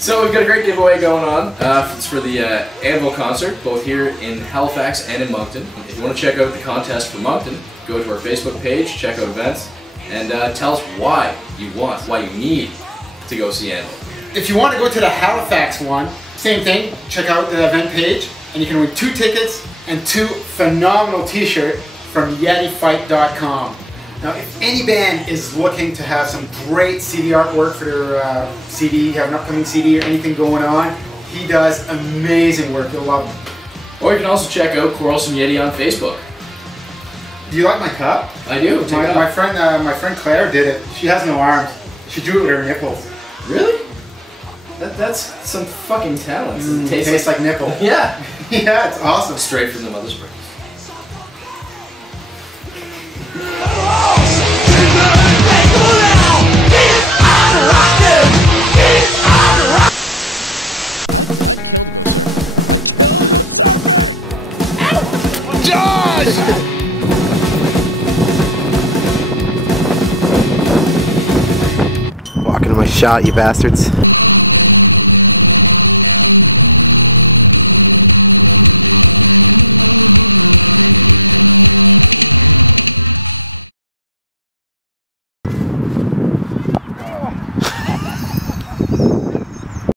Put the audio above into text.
So we've got a great giveaway going on. It's for the Anvil concert, both here in Halifax and in Moncton. If you want to check out the contest for Moncton, go to our Facebook page, check out events, and tell us why you need to go see Anvil. If you want to go to the Halifax one, same thing, check out the event page, and you can win 2 tickets and 2 phenomenal t-shirts from YetiFight.com. Now, if any band is looking to have some great CD artwork for their CD, have an upcoming CD or anything going on, he does amazing work. You'll love him. Or you can also check out Quarrelsome Yeti on Facebook. Do you like my cup? I do. My friend Claire did it. She has no arms. She drew it with her nipples. Really? That's some fucking talent. It tastes like nipple. Yeah. Yeah, it's awesome. Straight from the mother's breast. Walking to my shot, you bastards.